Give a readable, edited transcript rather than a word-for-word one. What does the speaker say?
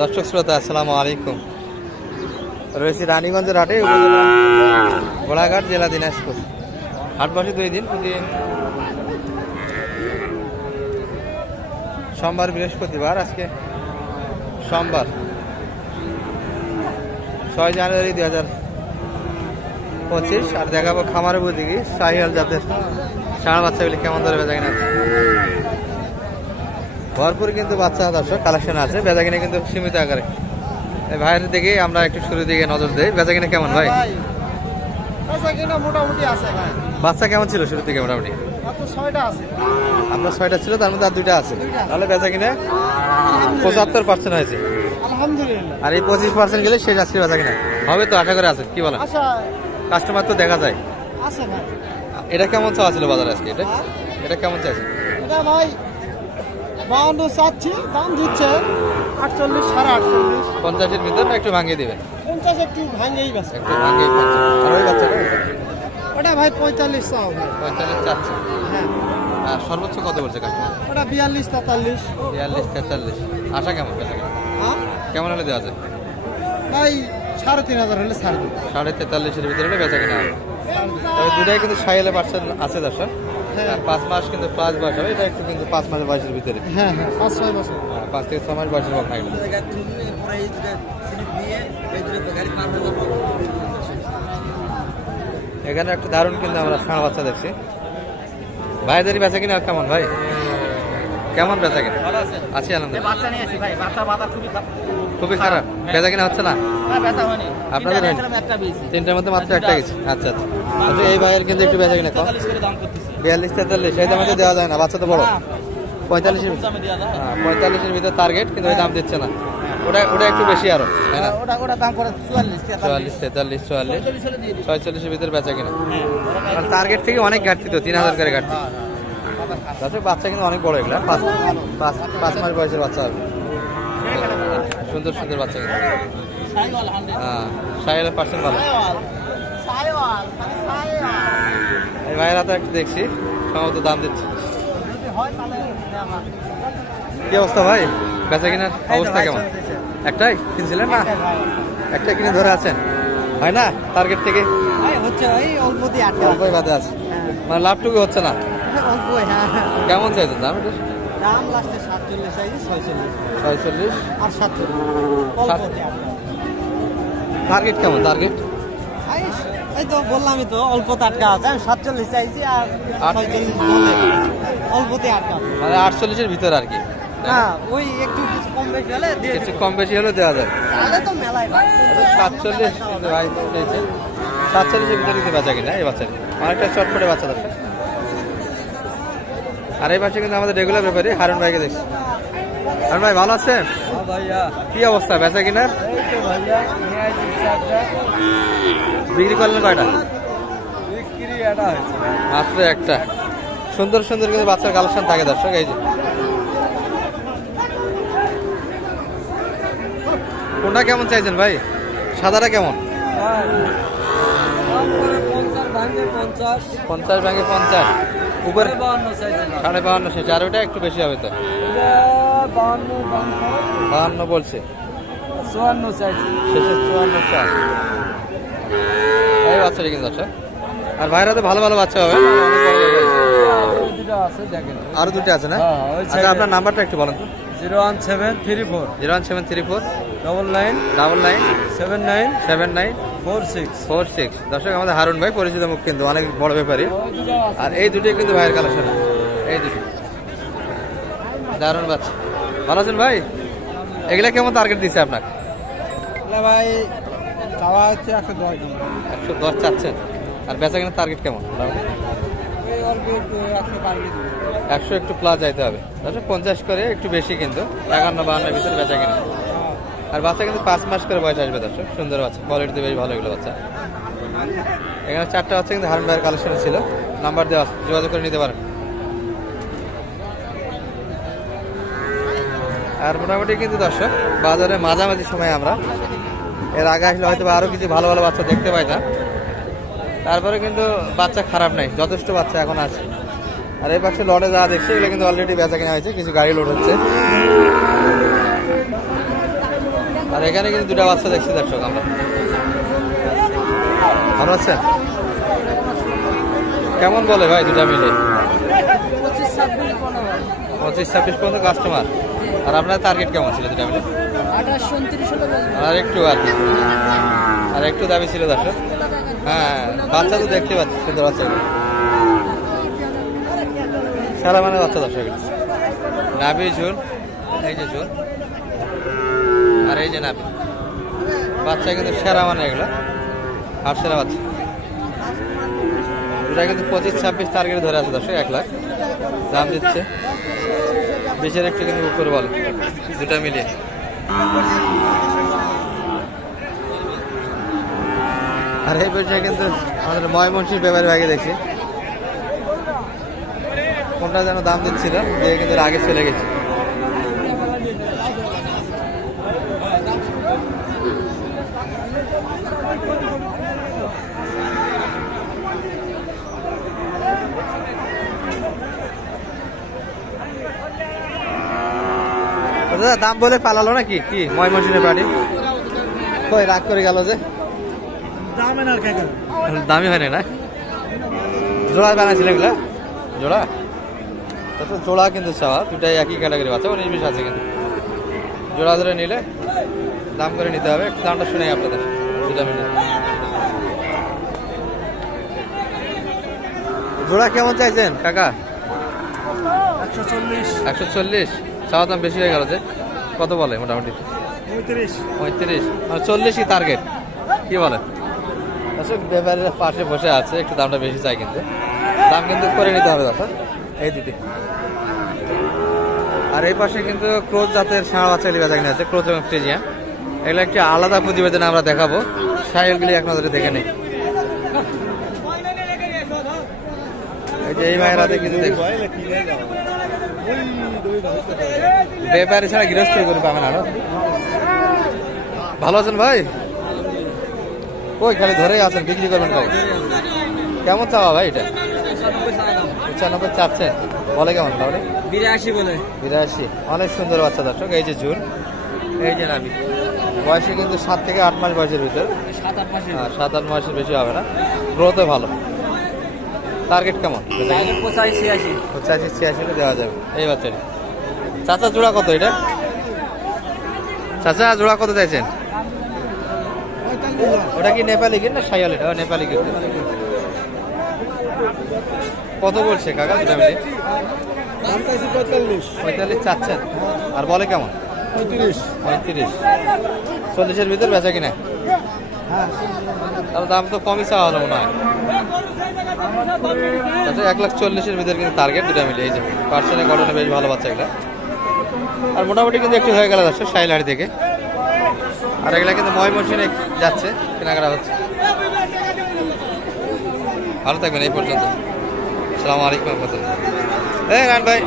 দর্শক শ্রোতা আসসালামু আলাইকুম। রয়েছি রানীগঞ্জের হাটে, ঘোড়াঘাট, জেলা দিনাজপুর। হাট বসে 2 দিন, প্রতিদিন সোমবার বৃহস্পতিবার। আজকে সোমবার 6 জানুয়ারি 2025। আর দেখাবো খামারে বুঝি কি শাহিওয়াল জাতের ষাঁড় বাচ্চাগুলি কেমন ধরে বেচা কিনা। ভরপুর কিন্তু বাচ্চা দর্শক কালেকশন আছে, বেচা কিনা কিন্তু সীমিত আকারে। ভাইয়ের দিকে আমরা একটু শুরুর দিকে নজর দেই। বেচা কিনা কেমন ভাই? মোটামুটি আছে ভাই। বাচ্চা কেমন ছিল শুরুর দিকে? মোটামুটি আপনার 6টা ছিল, তার মধ্যে আর 2টা আছে। তাহলে বেচা কিনা 75% হয়েছে আলহামদুলিল্লাহ। আর এই 25% গেলে শেষ আসছে বেচা কিনা হবে তো, আশা করে আছে। কি বলেন? কাস্টমার তো দেখা যায়। এটা কেমন চাওয়া ছিল বাজারে আজকে? এটা কেমন চাইছে ভাই? 52 চাচ্ছি, দাম দিচ্ছে 48, 48.5। 50-এর ভিতর না একটু ভাঙিয়ে দিবেন? 50 একটু ভাঙেই বেছে। একটু ভাঙিয়ে। আর ওই বাচ্চাটা ওটা ভাই 45 চাও ভাই। 45 চাচ্ছে। হ্যাঁ। আর সর্বোচ্চ কত বলছে কাস্টমার? ওটা 42, 43। 42, 43। আশা কেমন বেচা কিনা? হ্যাঁ কেমন হলে দেওয়া যায় ভাই? 3,500 হলে ছাড় দিই। 43.5-এর ভিতরে হলে বেচা কিনা হবে। তবে দুটাই কিন্তু সাইলে পার্সেন্ট আছে দর্শক। আর 5 মাস কিন্তু প্লাস বয়স হবে। এটা একটু কিন্তু 5 মাসের বয়সের ভিতরে। হ্যাঁ হ্যাঁ, 5-6 বছর। 5 থেকে 6 মাস বয়সের কম থাকবে। এখানে একটা দারুণ কিন্তু আমরা ষাঁড় বাচ্চা দেখছি। ভাইদের বেচা কিনা কেমন ভাই? কেমন বেচা কিনা? আছি আলহামদুলিল্লাহ। খুবই খারাপ বেচা কিনা হচ্ছে না আপনাদের? 3টার মধ্যে মাত্র একটা গেছে। আচ্ছা আচ্ছা। আচ্ছা, এই ভাইয়ের কিন্তু একটু বেচা কিনা কম। 42, 43 এই দামে দেওয়া যায় না, বাচ্চা তো বড়। 45-এর ভিতরে টার্গেট, কিন্তু ওই দাম দিচ্ছে না। ওটা একটু বেশি আরো, তাই না? ওটা দাম করে 44, 44, 43, 44, 46-এর ভিতরে বেচা কিনা। কারণ টার্গেট থেকে অনেক ঘাটতি তো, 3000 করে ঘাটতি। বাচ্চা কিন্তু অনেক বড়, এগুলা 5 মাস বয়সের বাচ্চা হবে। সুন্দর সুন্দর বাচ্চা কিন্তু। হ্যাঁ, 60% ভালো। এই ভাইয়েরা তো একটু দেখছি সম্ভবত দাম দিচ্ছে। কি অবস্থা ভাই, বেচা কিনার অবস্থা কেমন? একটাই কিনছিলেন না? একটা কিনে ধরে আছেন, হয় না টার্গেট থেকে? অল্পই বাদে আছে, মানে লাভটুকু হচ্ছে না। কেমন চাইছেন দাম? এটা দাম লাস্টে 47 চাইছি, 46 আর 47। টার্গেট কেমন? টার্গেট এই তো বললামই তো, অল্প টাটকা আছে। আমি 47 চাইছি আর 46 বলে অল্পতে আটকা, মানে 48-এর ভিতরে আর কি। হ্যাঁ, ওই একটু কিছু কম বেশি হলে কিছু কম বেশি হলে দেওয়া যায়। তাহলে তো মেলাই ভাই। 47 ভাই চাইছে, 47-এর ভিতরে কিন্তু বেচা কিনা এই বাচ্চাটি। অনেকটা চটপটে বাচ্চা দরকার। আর এই পাশে কিন্তু আমাদের রেগুলার ব্যাপারে হারুন ভাইকে দেখছি। হারুন ভাই ভালো আছেন? কি অবস্থা বেচা কিনার? বিক্রি করলেন কয়টা? মাত্র একটা। সুন্দর সুন্দর কিন্তু বাচ্চার কালেকশন থাকে দর্শক। এই যে কোনটা কেমন চাইছেন ভাই? সাদাটা কেমন? 50 ভাঙে 50 উপরে 52.5 শেষ। আর ওটা একটু বেশি হবে তো, 52 বলছে, 54 চাইছি, শেষে 54 চাই। এই বাচ্চাটি কিন্তু আছে। আর ভাইরা তো ভালো ভালো বাচ্চা হবে। আরো 2টা আছে না? আচ্ছা, আপনার নাম্বারটা একটু বলেন তো। 01734 99 79 79 46। দর্শক আমাদের হারুন ভাই পরিচিত মুখ, কিন্তু অনেক বড় ব্যাপারী। আর এই দুটোই কিন্তু ভাইয়ের কালেকশন। এই দুটো দারুণ বাচ্চা। ভালো আছেন ভাই? এগুলা কেমন টার্গেট দিচ্ছে আপনার? ভাই চাওয়া হচ্ছে 110। 110 চাচ্ছেন। আর বেচা কিনা টার্গেট কেমন? 100 একটু প্লাস যাইতে হবে। 50 করে একটু বেশি, কিন্তু 51-52-এর ভিতরে বেচা কিনা। আর বাচ্চা কিন্তু 5 মাস করে বয়স আসবে দর্শক। সুন্দর বাচ্চা, কোয়ালিটি বেশ ভালো এগুলো বাচ্চা। এখানে 4টা বাচ্চা কিন্তু হারুন ভাইয়ের কালেকশনে ছিল। নাম্বার দেওয়া, যোগাযোগ করে নিতে পারেন। আর মোটামুটি কিন্তু দর্শক বাজারে মাঝামাঝি সময় আমরা, এর আগে আসলে হয়তো আরো কিছু ভালো ভালো বাচ্চা দেখতে পাইতাম। তারপরে কিন্তু বাচ্চা খারাপ নাই, যথেষ্ট বাচ্চা এখন আছে। আর এই পাশে লটে যা দেখছি এগুলো কিন্তু অলরেডি বেচা কেনা হয়েছে, কিছু গাড়ি লোড হচ্ছে। আর এখানে কিন্তু দুটা বাচ্চা দেখছি দর্শক আমরা। ভালো আছেন? কেমন বলে ভাই দুটা মিলে? 25-26 পর্যন্ত কাস্টমার। আর আপনার টার্গেট কেমন ছিল দুটা মিলে? 28-29 আর একটু আর কি, আর একটু দাবি ছিল দর্শক। হ্যাঁ, বাচ্চা তো দেখতে পাচ্ছি, সুন্দর বাচ্চা, সারা মানে বাচ্চা দর্শক। নাভি ঝুল, এই যে ঝুল, আর এই যে নাভি বাচ্চা কিন্তু সেরা মানে এগুলো, আর সেরা বাচ্চা দুটা কিন্তু 25-26 টার্গেট ধরে আছে দর্শক। 1 লাখ দাম দিচ্ছে, বেচের একটু কিন্তু উপরে বলে দুটা মিলিয়ে। আর এই পর্যায়ে কিন্তু আমাদের ময়মনসিংহ ব্যাপারে আগে দেখছি কোনটা যেন দাম দিচ্ছিল, দিয়ে কিন্তু আগে চলে গেছে। দাম বলে পালালো নাকি? কি ময়মনসিংহের বাড়ি কই রাগ করে গেল যে? দামি হয় না, জোড়া বানাইছিল এগুলা? জোড়া তো জোড়া কিন্তু চাওয়া দুটাই একই ক্যাটাগরি বাচ্চা, 19-20 আছে কিন্তু। জোড়া ধরে নিলে দাম করে নিতে হবে। একটু দামটা শুনে আপনাদের দুটা মিলে। জোড়া কেমন চাইছেন কাকা? 140। চাওয়া দাম বেশি হয়ে গেল যে? কত বলে মোটামুটি? 35। মানে 40 কি টার্গেট? কি বলে? আসলে ব্যাপারের পাশে বসে আছে, একটু দামটা বেশি চাই, কিন্তু দাম কিন্তু করে নিতে হবে দাদা এই দিদি। আর এই পাশে কিন্তু ক্রোজ জাতের ষাঁড় বাচ্চা বেচা কিনে আছে, ক্রোজ এবং ফ্রিজিয়ান। এগুলো একটি আলাদা প্রতিবেদনে আমরা দেখাবো, সাইলগুলি এক নজরে দেখে নেই। এই যে এই মায়েরাতে কিন্তু দেখবো ব্যাপারী ছাড়া গৃহস্থ করে পাবেন আরো। ভালো আছেন ভাই? ওই খালি ধরেই আছেন, বিক্রি করবেন কবে? কেমন চাওয়া ভাই এটা? 95 চাচ্ছেন, বলে কেমন তাহলে? 82 বলে। 82। অনেক সুন্দর বাচ্চা দর্শক। এই যে ঝুল, এই যে নাভি, বয়সে কিন্তু 7 থেকে 8 মাস বয়সের ভিতর, 7-8 মাসের বেশি হবে না। গ্রোথও ভালো। টার্গেট কেমন? 85-86 দেওয়া যাবে এই বাচ্চাটি। চাচা জোড়া কত এটা? চাচা জোড়া কত চাইছেন? ওটা কি নেপালি গির না সাইয়াল? এটা নেপালি গির। কত বলছে কাকা দুটা মিলে? 45 চাচ্ছেন, আর বলে কেমন? 35। 40-এর ভিতর বেচা কিনা? তাহলে দাম তো কমই চাওয়া হলো মনে হয়। আচ্ছা, 1,40,000-এর ভিতরে কিন্তু টার্গেট দুটা মিলে। এই যে পার্সেন্টের গঠনে বেশ ভালো বাচ্চা এগুলা। আর মোটামুটি কিন্তু একটু হয়ে গেল যাচ্ছে সাইলাহারি থেকে। আর এগুলা কিন্তু ময়মনসিংহে যাচ্ছে, কেনাকাটা হচ্ছে। ভালো থাকবেন এই পর্যন্ত। আসসালামু আলাইকুম। এই রান ভাই।